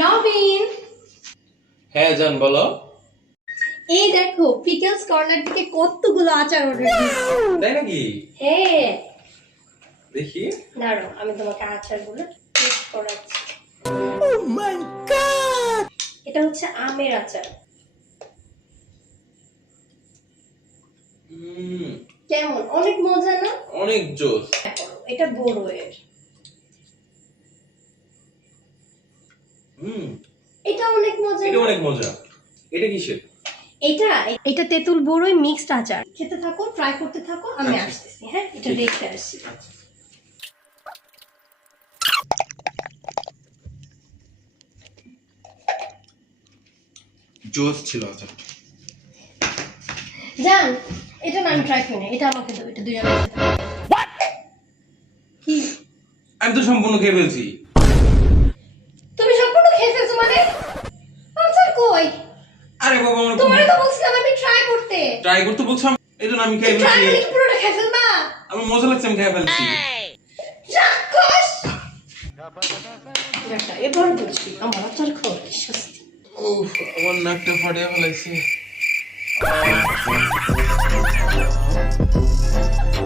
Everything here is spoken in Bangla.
রবিন, হ্যাঁ জান বলো। এই দেখো পিকলস কর্নার থেকে কতগুলো আচার অর্ডার দিয়েছি। তাই নাকি? হ্যাঁ, দেখি। দাঁড়াও আমি তোমাকে আচারগুলো টেস্ট করাচ্ছি। ও মাই গড, এটা হচ্ছে আমের আচার। কেমন? অনেক মজা না? অনেক জোস। এটা বড়োয়ের। এটা অনেক মজা। এটা অনেক মজা। এটা কিসের? এটা তেঁতুল বড়ই মিক্সড আচার। খেতে থাকো, ট্রাই করতে থাকো, আমি আচ্ছা। আসতেছি। হ্যাঁ, এটা দেখতে আসছি। জোস ছিল আচ্ছা। জান, এটা না আমি ট্রাই করি না, এটা আমাকে দাও, এটা দুইজনে খেতে হবে। কি? আমি তো সম্পূর্ণ খেয়ে ফেলছি। তুমি সম্পূর্ণ খেয়ে ফেলছো মানে? আচার কই? আরে বাবা আমার তোমারে তো বলছিলাম আমি ট্রাই করতে। ট্রাই করতে বলছিলাম, এইজন্য আমি খেয়ে ট্রাই ফেলছি। করলে কি পুরোটা খেয়ে ফেলবা? আমার মজা লাগছে, আমি খেয়ে ফেলছি। রাক্ষস! একটা এবার বলছি আমার আচার খাওয়ার কি শাস্তি। উফ, আমার নাকটা ফাটিয়ে ফেলাইছে।